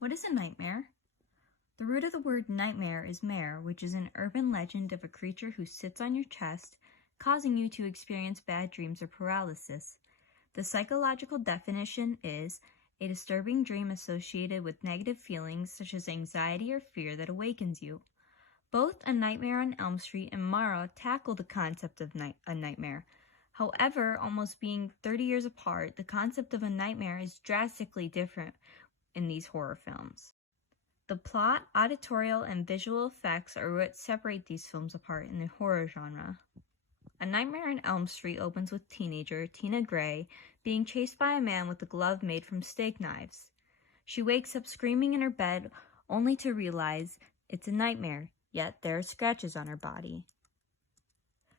What is a nightmare? The root of the word nightmare is mare, which is an urban legend of a creature who sits on your chest, causing you to experience bad dreams or paralysis. The psychological definition is a disturbing dream associated with negative feelings such as anxiety or fear that awakens you. Both A Nightmare on Elm Street and Mara tackle the concept of a nightmare. However, almost being 30 years apart, the concept of a nightmare is drastically different in these horror films. The plot, auditorial, and visual effects are what separate these films apart in the horror genre. A Nightmare on Elm Street opens with teenager Tina Gray being chased by a man with a glove made from steak knives. She wakes up screaming in her bed only to realize it's a nightmare, yet there are scratches on her body.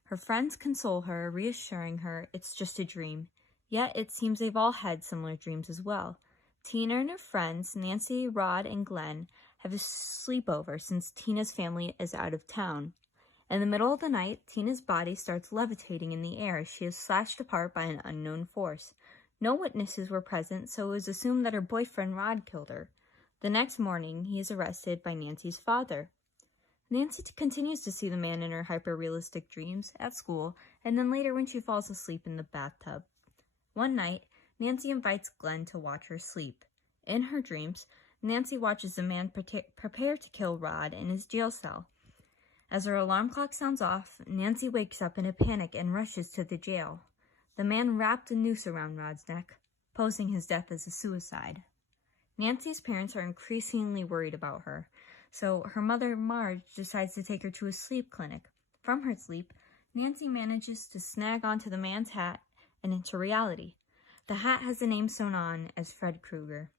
Her friends console her, reassuring her it's just a dream, yet it seems they've all had similar dreams as well. Tina and her friends, Nancy, Rod, and Glenn, have a sleepover since Tina's family is out of town. In the middle of the night, Tina's body starts levitating in the air as she is slashed apart by an unknown force. No witnesses were present, so it was assumed that her boyfriend Rod killed her. The next morning, he is arrested by Nancy's father. Nancy continues to see the man in her hyper-realistic dreams at school, and then later when she falls asleep in the bathtub. One night, Nancy invites Glenn to watch her sleep. In her dreams, Nancy watches the man prepare to kill Rod in his jail cell. As her alarm clock sounds off, Nancy wakes up in a panic and rushes to the jail. The man wrapped a noose around Rod's neck, posing his death as a suicide. Nancy's parents are increasingly worried about her, so her mother, Marge, decides to take her to a sleep clinic. From her sleep, Nancy manages to snag onto the man's hat and into reality. The hat has a name sewn on as Fred Kruger.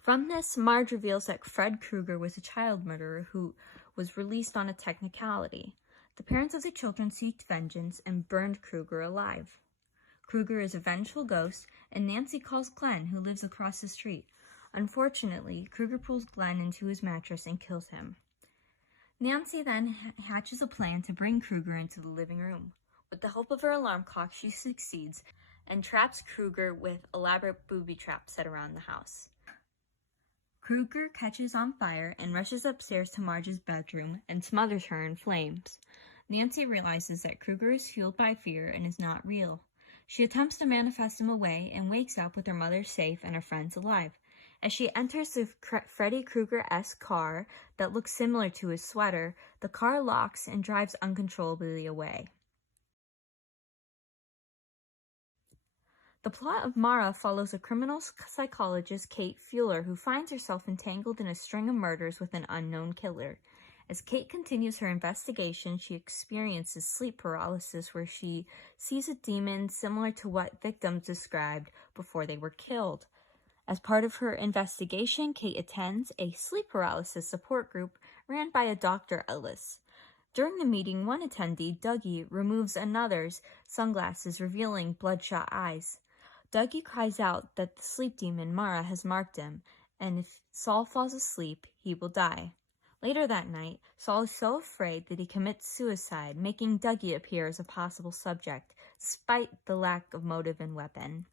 From this, Marge reveals that Fred Kruger was a child murderer who was released on a technicality. The parents of the children seeked vengeance and burned Kruger alive. Kruger is a vengeful ghost, and Nancy calls Glenn, who lives across the street. Unfortunately, Kruger pulls Glenn into his mattress and kills him. Nancy then hatches a plan to bring Kruger into the living room. With the help of her alarm clock, she succeeds and traps Kruger with elaborate booby traps set around the house. Kruger catches on fire and rushes upstairs to Marge's bedroom and smothers her in flames. Nancy realizes that Kruger is fueled by fear and is not real. She attempts to manifest him away and wakes up with her mother safe and her friends alive. As she enters the Freddy Krueger-esque car that looks similar to his sweater, the car locks and drives uncontrollably away. The plot of Mara follows a criminal psychologist, Kate Fuller, who finds herself entangled in a string of murders with an unknown killer. As Kate continues her investigation, she experiences sleep paralysis where she sees a demon similar to what victims described before they were killed. As part of her investigation, Kate attends a sleep paralysis support group ran by a Dr. Ellis. During the meeting, one attendee, Dougie, removes another's sunglasses, revealing bloodshot eyes. Dougie cries out that the sleep demon Mara has marked him, and if Saul falls asleep, he will die. Later that night, Saul is so afraid that he commits suicide, making Dougie appear as a possible subject, despite the lack of motive and weapon.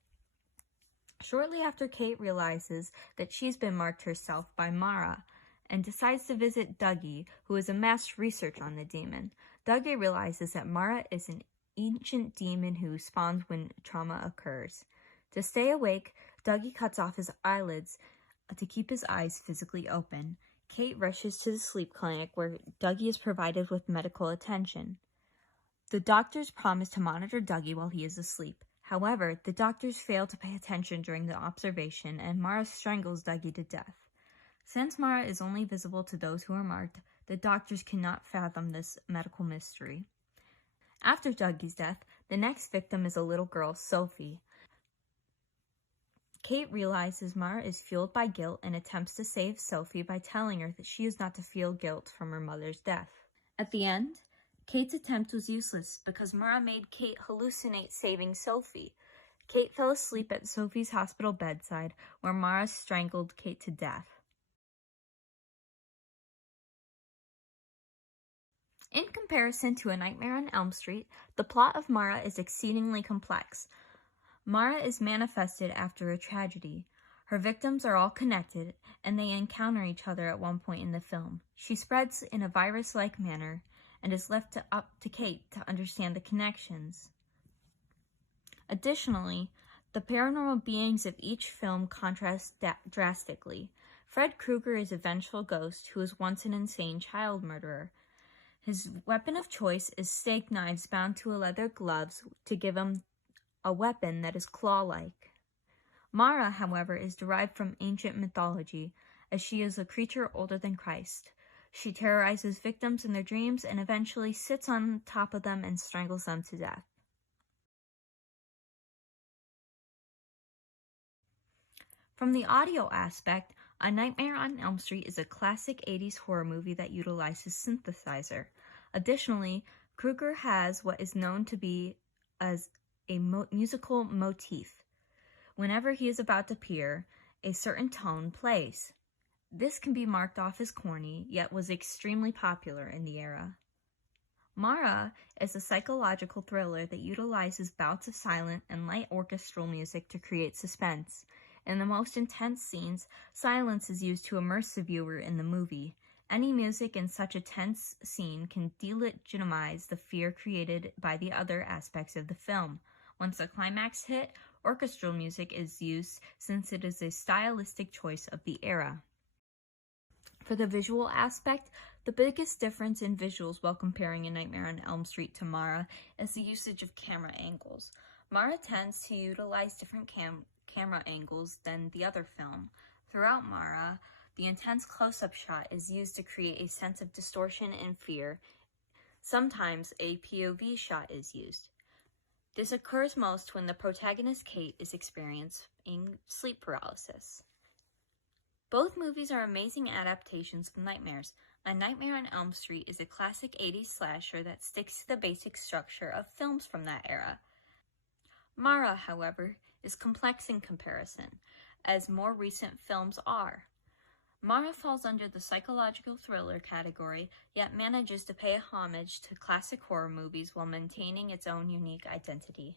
Shortly after, Kate realizes that she's been marked herself by Mara, and decides to visit Dougie, who is amassed research on the demon. Dougie realizes that Mara is an ancient demon who spawns when trauma occurs. To stay awake, Dougie cuts off his eyelids to keep his eyes physically open. Kate rushes to the sleep clinic where Dougie is provided with medical attention. The doctors promise to monitor Dougie while he is asleep. However, the doctors fail to pay attention during the observation, and Mara strangles Dougie to death. Since Mara is only visible to those who are marked, the doctors cannot fathom this medical mystery. After Dougie's death, the next victim is a little girl, Sophie. Kate realizes Mara is fueled by guilt and attempts to save Sophie by telling her that she is not to feel guilt from her mother's death. At the end, Kate's attempt was useless because Mara made Kate hallucinate saving Sophie. Kate fell asleep at Sophie's hospital bedside, where Mara strangled Kate to death. In comparison to A Nightmare on Elm Street, the plot of Mara is exceedingly complex. Mara is manifested after a tragedy. Her victims are all connected, and they encounter each other at one point in the film. She spreads in a virus-like manner and is left up to Kate to understand the connections. Additionally, the paranormal beings of each film contrast drastically. Fred Kruger is a vengeful ghost who was once an insane child murderer. His weapon of choice is steak knives bound to leather gloves to give him a weapon that is claw-like. Mara, however, is derived from ancient mythology, as she is a creature older than Christ. She terrorizes victims in their dreams and eventually sits on top of them and strangles them to death. From the audio aspect, A Nightmare on Elm Street is a classic 80s horror movie that utilizes synthesizer. Additionally, Kruger has what is known to be as a musical motif. Whenever he is about to appear, a certain tone plays. This can be marked off as corny, yet was extremely popular in the era. Mara is a psychological thriller that utilizes bouts of silent and light orchestral music to create suspense. In the most intense scenes, silence is used to immerse the viewer in the movie. Any music in such a tense scene can delegitimize the fear created by the other aspects of the film. Once the climax hit, orchestral music is used since it is a stylistic choice of the era. For the visual aspect, the biggest difference in visuals while comparing A Nightmare on Elm Street to Mara is the usage of camera angles. Mara tends to utilize different camera angles than the other film. Throughout Mara, the intense close-up shot is used to create a sense of distortion and fear. Sometimes a POV shot is used. This occurs most when the protagonist Kate is experiencing sleep paralysis. Both movies are amazing adaptations of nightmares. A Nightmare on Elm Street is a classic 80s slasher that sticks to the basic structure of films from that era. Mara, however, is complex in comparison, as more recent films are. Mara falls under the psychological thriller category, yet manages to pay homage to classic horror movies while maintaining its own unique identity.